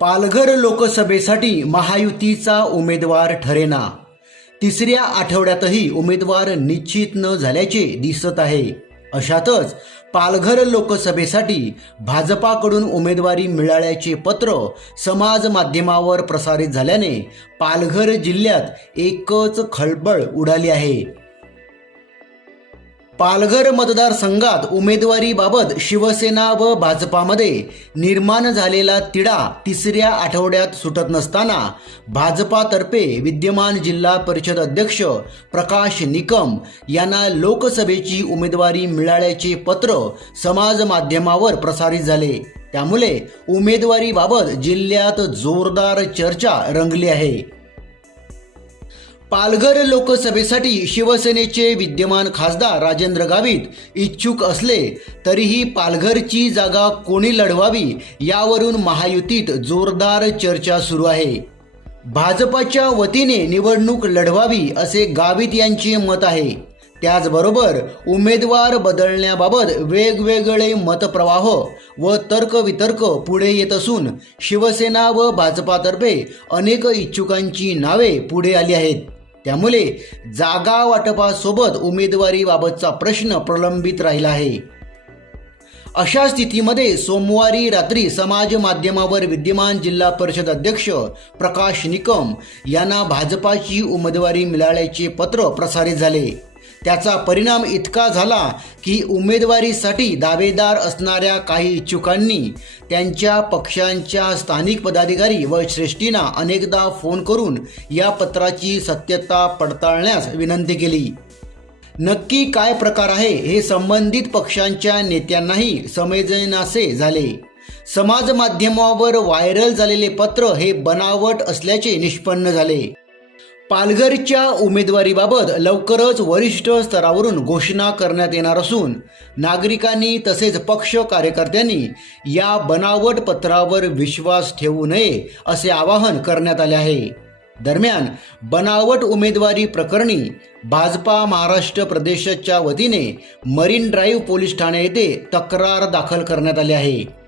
पालघर लोकसभेसाठी महायुतीचा उमेदवार ठरेना. तिसऱ्या आठवड्यातही उमेदवार निश्चित न झाल्याचे दिसत आहे. अशातच पालघर लोकसभेसाठी भाजपाकडून उमेदवारी मिळाल्याचे पत्र समाज माध्यमावर प्रसारित झाल्याने पालघर जिल्ह्यात एकच खळबळ उडाली आहे. पालघर मतदारसंघात उमेदवारीबाबत शिवसेना व भाजपामध्ये निर्माण झालेला तिढा तिसऱ्या आठवड्यात सुटत नसताना भाजपातर्फे विद्यमान जिल्हा परिषद अध्यक्ष प्रकाश निकम यांना लोकसभेची उमेदवारी मिळाल्याचे पत्र समाज माध्यमावर प्रसारित झाले. त्यामुळे उमेदवारीबाबत जिल्ह्यात जोरदार चर्चा रंगली आहे. पालघर लोकसभेसाठी शिवसेनेचे विद्यमान खासदार राजेंद्र गावित इच्छुक असले तरीही पालघरची जागा कोणी लढवावी यावरून महायुतीत जोरदार चर्चा सुरू आहे. भाजपाच्या वतीने निवडणूक लढवावी असे गावित यांचे मत आहे. त्याचबरोबर उमेदवार बदलण्याबाबत वेगवेगळे मतप्रवाह व तर्कवितर्क पुढे येत असून शिवसेना व भाजपातर्फे अनेक इच्छुकांची नावे पुढे आली आहेत. त्यामुळे जागा वाटपासोबत उमेदवारीबाबतचा प्रश्न प्रलंबित राहिला आहे. अशा स्थितीमध्ये सोमवारी रात्री समाज माध्यमावर विद्यमान जिल्हा परिषद अध्यक्ष प्रकाश निकम यांना भाजपाची उमेदवारी मिळाल्याचे पत्र प्रसारित झाले. त्याचा परिणाम इतका झाला की उमेदवारीसाठी दावेदार असणाऱ्या काही इच्छुकांनी त्यांच्या पक्षांच्या स्थानिक पदाधिकारी व श्रेष्ठींना अनेकदा फोन करून या पत्राची सत्यता पडताळण्यास विनंती केली. नक्की काय प्रकार आहे हे संबंधित पक्षांच्या नेत्यांनाही समजेनासे झाले. समाज माध्यमावर व्हायरल झालेले पत्र हे बनावट असल्याचे निष्पन्न झाले. पालघरच्या उमेदवारीबाबत लवकरच वरिष्ठ स्तरावरून घोषणा करण्यात येणार असून नागरिकांनी तसेच पक्ष कार्यकर्त्यांनी या बनावट पत्रावर विश्वास ठेवू नये असे आवाहन करण्यात आले आहे. दरम्यान बनावट उमेदवारी प्रकरणी भाजपा महाराष्ट्र प्रदेशच्या वतीने मरीन ड्राईव्ह पोलीस ठाणे येथे तक्रार दाखल करण्यात आली आहे.